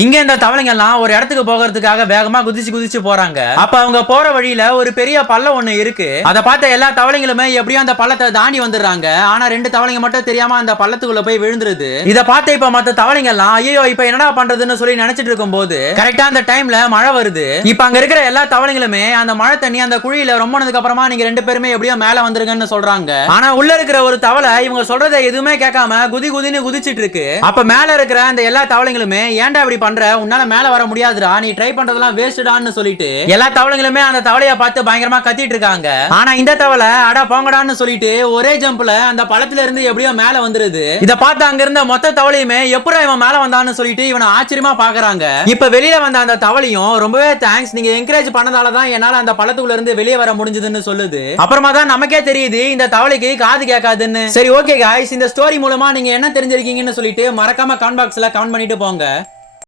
இங்க இந்த தவளைங்க எல்லாம் ஒரு இடத்துக்கு போகிறதுக்காக வேகமா குதிச்சு போறாங்க. அப்ப அவங்க போற வழியில ஒரு பெரிய பள்ளம் ஒண்ணு இருக்கு. அதை பார்த்த எல்லா தவளைங்களுமே எப்படியும் அந்த பள்ளத்தை தாண்டி வந்துடுறாங்க. ஆனா 2 தவளைங்க மட்டும் தெரியாம அந்த பள்ளத்துக்குள்ள போய் விழுந்துருது. இத பார்த்து இப்ப மத்த தவளைங்க எல்லாம் ஐயோ இப்ப என்னடா பண்றதுன்னு சொல்லி நினைச்சிட்டு இருக்கும் போது கரெக்டா அந்த டைம்ல மழை வருது. இப்ப அங்க இருக்கிற எல்லா தவளைங்களுமே அந்த மழை தண்ணி அந்த குழியில ரொம்பினதுக்கு அப்புறமா நீங்க 2 பேருமே எப்படியோ மேல வந்துருங்கன்னு சொல்றாங்க. ஆனா உள்ள இருக்கிற ஒரு தவளை இவங்க சொல்றதை எதுவுமே கேட்காம குதின்னு குதிச்சிட்டு இருக்கு. அப்ப மேல இருக்கிற அந்த எல்லா தவளைங்களுமே ஏன்டா இப்படி பண்ற, உன்னால மேல வர முடியாதுடா, நீ ட்ரை பண்றதெல்லாம் வேஸ்டான்னு சொல்லிட்டு எல்லா தவளைங்களுமே அந்த தவளைய பார்த்து பயங்கரமா கத்திட்டு இருக்காங்க. ஆனா இந்த தவளை அடா போங்கடான்னு சொல்லிட்டு ஒரே ஜம்ப்ல அந்த பழத்துல இருந்து எப்படியோ மேல வந்துருது. இத பார்த்து அங்க இருந்த மொத்த தவளையுமே எப்படா இவன் மேல வந்தான்னு சொல்லிட்டு இவனை ஆச்சரியமா பாக்குறாங்க. இப்ப வெளியில வந்த அந்த தவளையும் ரொம்பவே தேங்க்ஸ், நீங்க என்கரேஜ் பண்ணதாலதான் என்னால அந்த பழத்துக்குள்ள இருந்து வெளியே வர முடிஞ்சதுன்னு சொல்லுது. அப்புறமா தான் நமக்கே தெரியுது இந்த தவளைக்கு காது கேட்காதுன்னு. சரி ஓகே गाइस, இந்த ஸ்டோரி மூலமா நீங்க என்ன தெரிஞ்சிருக்கீங்கன்னு சொல்லிட்டு மறக்காம கமெண்ட் பாக்ஸ்ல கமெண்ட் பண்ணிட்டு போங்க.